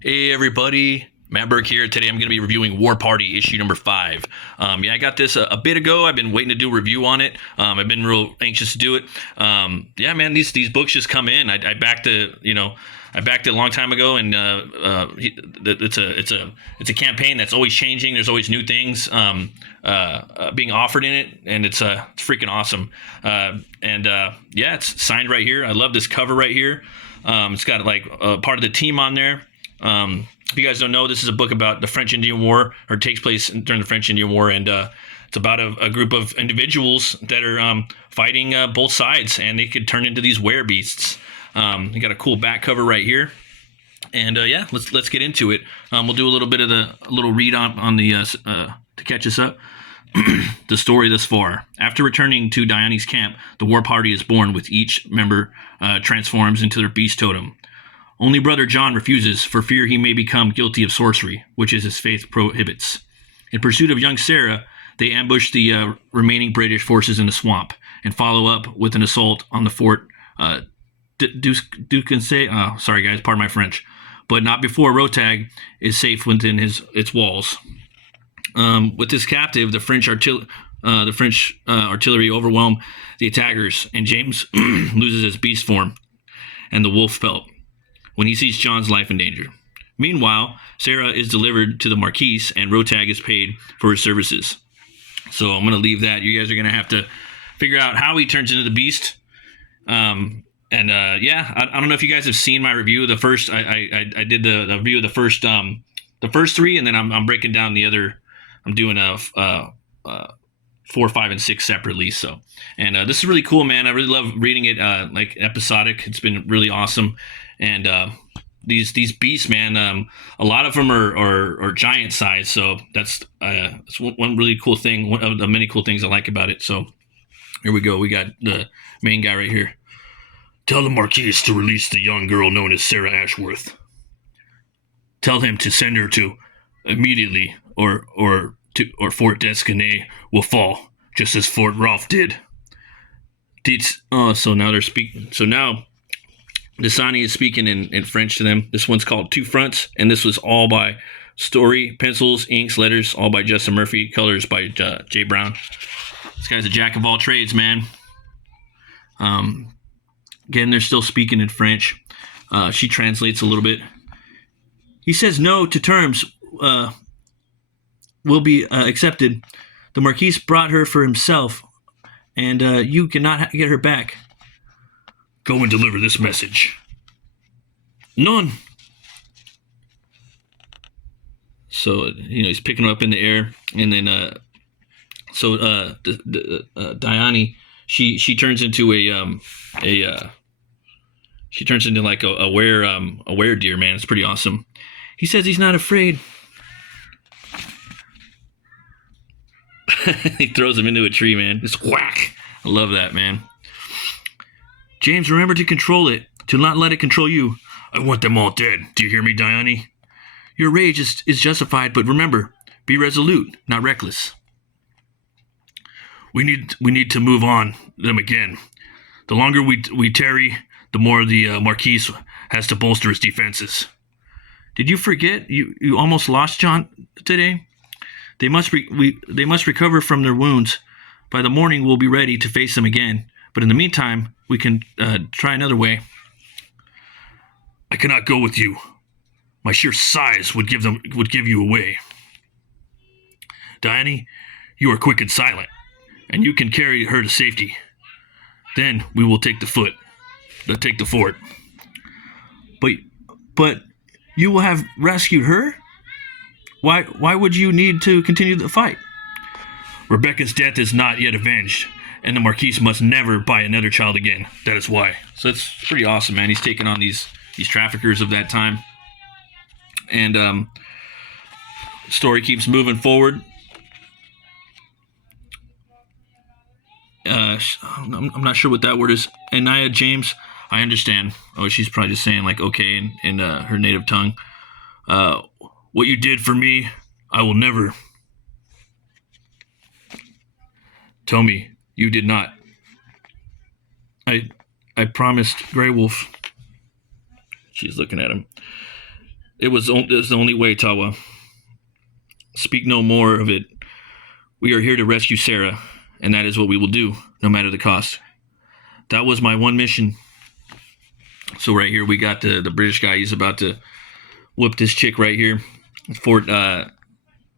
Hey everybody, Matt Burke here. Today I'm going to be reviewing War Party issue number 5. I got this a bit ago. I've been waiting to do a review on it. I've been real anxious to do it. Yeah, man, these books just come in. I backed I backed it a long time ago, and it's a campaign that's always changing. There's always new things being offered in it, and it's freaking awesome. Yeah, it's signed right here. I love this cover right here. It's got like part of the team on there. If you guys don't know, this is a book about the French Indian War, or takes place during the French Indian War, and it's about a group of individuals that are fighting both sides, and they could turn into these werebeasts. You got a cool back cover right here, and yeah, let's get into it. We'll do a little bit of a little read on the to catch us up. The story thus far. After returning to Diane's camp, the war party is born, with each member transforms into their beast totem. Only brother John refuses, for fear he may become guilty of sorcery, which is his faith prohibits. In pursuit of young Sarah, they ambush the remaining British forces in the swamp and follow up with an assault on the fort Duquesne. Sorry guys, pardon my French, but not before Rotag is safe within its walls. With his captive, the French artillery overwhelm the attackers, and James loses his beast form and the wolf pelt when he sees John's life in danger. Meanwhile, Sarah is delivered to the Marquise, and Rotag is paid for his services. So I'm going to leave that. You guys are going to have to figure out how he turns into the beast. Yeah, I don't know if you guys have seen my review of the first. I did the review of the first three, and then I'm breaking down the other. I'm doing 4, 5, and 6 separately. So, and this is really cool, man. I really love reading it like episodic. It's been really awesome. And these beasts, man, a lot of them are giant size. So that's one really cool thing. One of the many cool things I like about it. So here we go. We got the main guy right here. Tell the Marquise to release the young girl known as Sarah Ashworth. Tell him to send her to immediately, or Fort Desconnais will fall, just as Fort Rolfe did. So now they're speaking. So now Dasani is speaking in French to them. This one's called Two Fronts, and this was all by story, pencils, inks, letters, all by Justin Murphy, colors by Jay Brown. This guy's a jack of all trades, man. Again, they're still speaking in French. She translates a little bit. He says no to terms will be accepted. The Marquise brought her for himself, and you cannot get her back. Go and deliver this message. None. So, he's picking her up in the air, and then, Diane, she turns into she turns into like a were deer, man. It's pretty awesome. He says he's not afraid. He throws him into a tree, man. Just whack. I love that, man. James, remember to control it. To not let it control you. I want them all dead. Do you hear me, Diane? Your rage is justified, but remember, be resolute, not reckless. We need to move on them again. The longer we tarry, the more the Marquise has to bolster his defenses. Did you forget you almost lost John today? They must recover from their wounds. By the morning, we'll be ready to face them again. But in the meantime, we can try another way. I cannot go with you. My sheer size would give you away. Diane, you are quick and silent, and you can carry her to safety. Then we will take the fort. But you will have rescued her? Why would you need to continue the fight? Rebecca's death is not yet avenged, and the Marquise must never buy another child again. That is why. So it's pretty awesome, man. He's taking on these traffickers of that time. And story keeps moving forward. I'm not sure what that word is. Anaya James, I understand. Oh, she's probably just saying like okay in her native tongue. What you did for me, I will never. Tell me you did not. I promised Grey Wolf. She's looking at him. It was the only way, Tawa. Speak no more of it. We are here to rescue Sarah, and that is what we will do, no matter the cost. That was my one mission. So right here we got the British guy. He's about to whoop this chick right here. Fort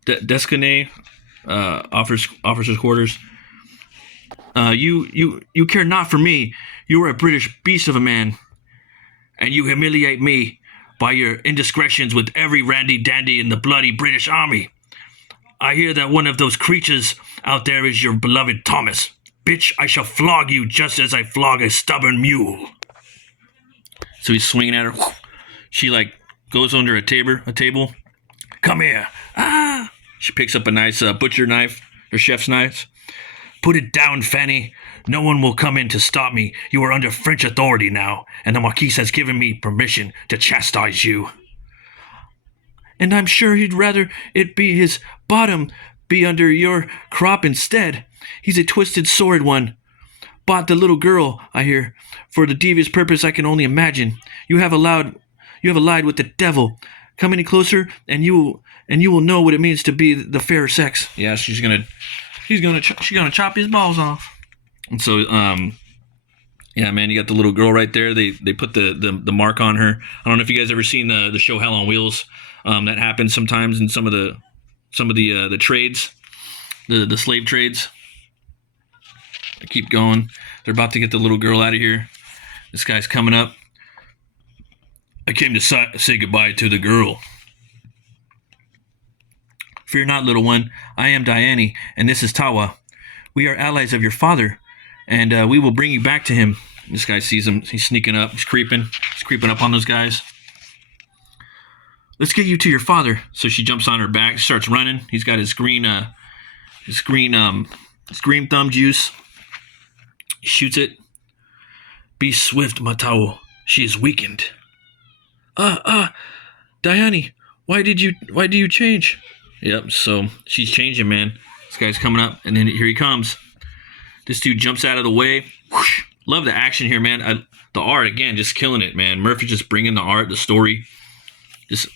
Descanay, officers' quarters. You care not for me. You are a British beast of a man, and you humiliate me by your indiscretions with every randy dandy in the bloody British army. I hear that one of those creatures out there is your beloved Thomas. Bitch, I shall flog you just as I flog a stubborn mule. So he's swinging at her. She like goes under a table. Come here. Ah! She picks up a nice butcher knife, or chef's knife. Put it down, Fanny. No one will come in to stop me. You are under French authority now, and the Marquis has given me permission to chastise you. And I'm sure he'd rather it be his bottom be under your crop instead. He's a twisted, sordid one. Bought the little girl, I hear, for the devious purpose I can only imagine. You have allied with the devil. Come any closer, and you will know what it means to be the fairer sex. Yeah, she's gonna chop his balls off. And so, yeah, man, you got the little girl right there. They put the mark on her. I don't know if you guys ever seen the show Hell on Wheels. That happens sometimes in some of the trades, the slave trades. They keep going. They're about to get the little girl out of here. This guy's coming up. I came to say goodbye to the girl. Fear not, little one. I am Diane, and this is Tawa. We are allies of your father, and we will bring you back to him. This guy sees him. He's sneaking up. He's creeping up on those guys. Let's get you to your father. So she jumps on her back, starts running. He's got his green thumb juice. He shoots it. Be swift, Matao. She is weakened. Diane, why do you change? Yep, so she's changing, man. This guy's coming up, and then here he comes. This dude jumps out of the way. Whoosh. Love the action here, man. The art, again, just killing it, man. Murphy just bringing the art, the story. This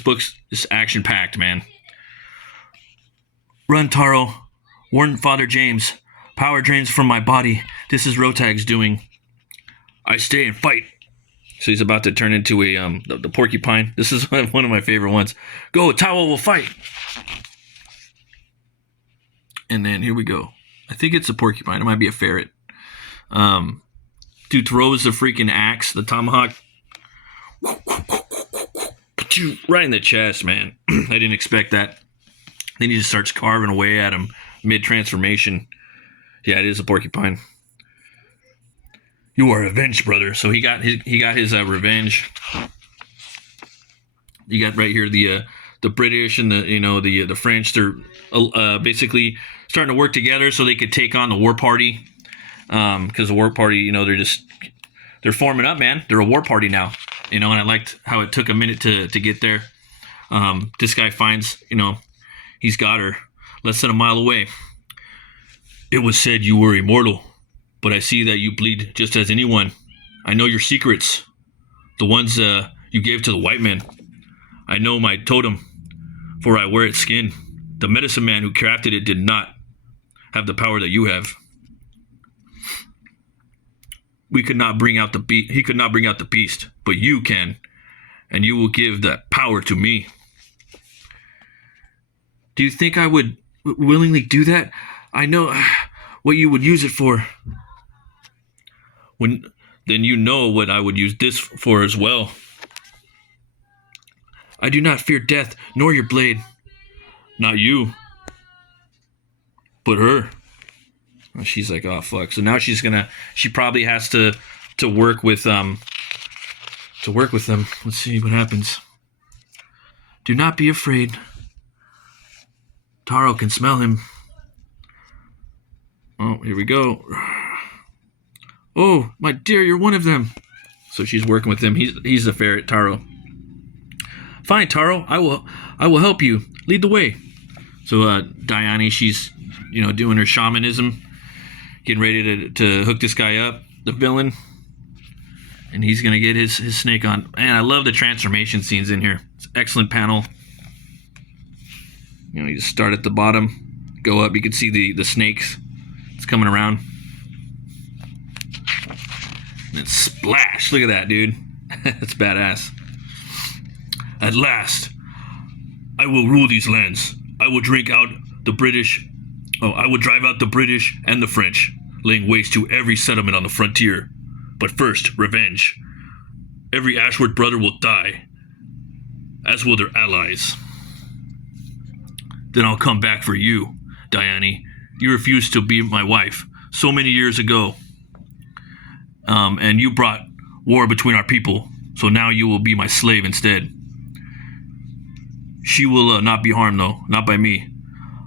book's just action-packed, man. Run, Taro. Warn Father James. Power drains from my body. This is Rotag's doing. I stay and fight. So he's about to turn into the porcupine. This is one of my favorite ones. Go, Tawa will fight. And then here we go. I think it's a porcupine. It might be a ferret. Dude throws the freaking axe, the tomahawk. Right in the chest, man. I didn't expect that. Then he just starts carving away at him mid-transformation. Yeah, it is a porcupine. You are avenged, brother. So he got his revenge. You got right here the British and the French. They're basically starting to work together so they could take on the war party. Because the war party, they're forming up, man. They're a war party now. And I liked how it took a minute to get there. This guy finds, he's got her less than a mile away. It was said you were immortal, but I see that you bleed just as anyone. I know your secrets, the ones you gave to the white men. I know my totem, for I wear its skin. The medicine man who crafted it did not have the power that you have. He could not bring out the beast, but you can, and you will give that power to me. Do you think I would willingly do that? I know what you would use it for. Then you know what I would use this for as well. I do not fear death, nor your blade. Not you, but her. She's like, oh fuck. So now she probably has to work with them. Let's see what happens. Do not be afraid. Taro can smell him. Oh, here we go. Oh, my dear, you're one of them. So she's working with him. He's the ferret, Taro. Fine, Taro. I will help you. Lead the way. So Diane, she's doing her shamanism, getting ready to hook this guy up, the villain. and he's gonna get his snake on. Man, I love the transformation scenes in here. It's an excellent panel. You know, you just start at the bottom, go up. You can see the snakes. It's coming around. And then splash! Look at that, dude. That's badass. At last, I will rule these lands. I will drink out the British. Oh, I will drive out the British and the French, laying waste to every settlement on the frontier. But first, revenge. Every Ashworth brother will die, as will their allies. Then I'll come back for you, Diane. You refused to be my wife so many years ago. And you brought war between our people, so now you will be my slave instead. She will not be harmed, though, not by me.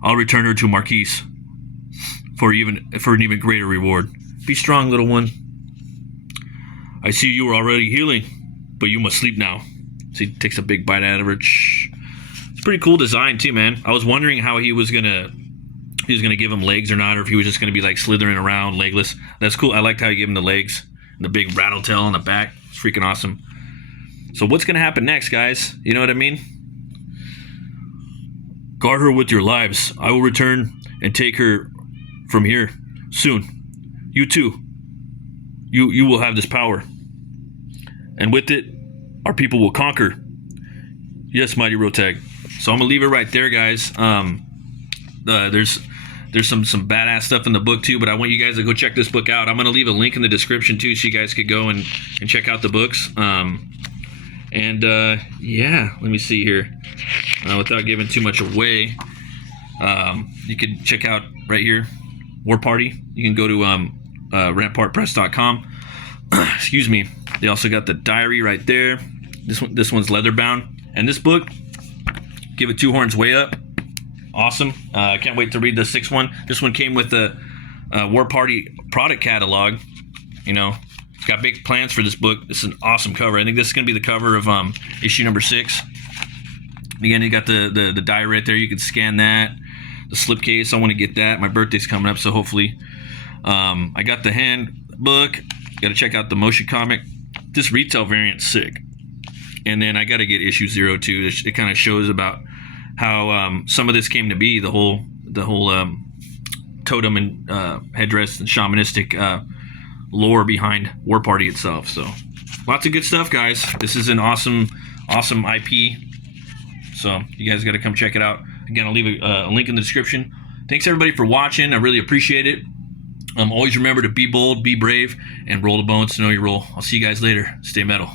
I'll return her to Marquise for an even greater reward. Be strong, little one. I see you are already healing, but you must sleep now. So he takes a big bite out of her. It's pretty cool design too, man. I was wondering how he was gonna give him legs or not, or if he was just gonna be like slithering around legless. That's cool. I liked how he gave him the legs and the big rattle tail on the back. It's freaking awesome. So what's gonna happen next, guys? You know what I mean? Guard her with your lives. I will return and take her from here soon. You too. You will have this power. And with it, our people will conquer. Yes, Mighty Rotag. So I'm gonna leave it right there, guys. There's some badass stuff in the book too, but I want you guys to go check this book out. I'm gonna leave a link in the description too, so you guys could go and check out the books. Yeah, let me see here. Without giving too much away, you can check out right here, War Party. You can go to rampartpress.com. Excuse me. They also got the diary right there. This one's leather bound, and this book, give it 2 horns way up. Awesome. I can't wait to read the 6th one. This one came with the War Party product catalog. You know, it's got big plans for this book. This is an awesome cover. I think this is going to be the cover of issue number 6. Again, you got the diary right there. You can scan that. The slipcase, I want to get that. My birthday's coming up, so hopefully. I got the handbook. Got to check out the motion comic. This retail variant's sick. And then I got to get issue 02. It kind of shows about how some of this came to be. The whole totem and headdress and shamanistic lore behind War Party itself. So lots of good stuff, guys. This is an awesome IP. So you guys got to come check it out. Again, I'll leave a link in the description. Thanks everybody for watching. I really appreciate it. Always remember to be bold, be brave, and roll the bones to know your role. I'll see you guys later. Stay metal.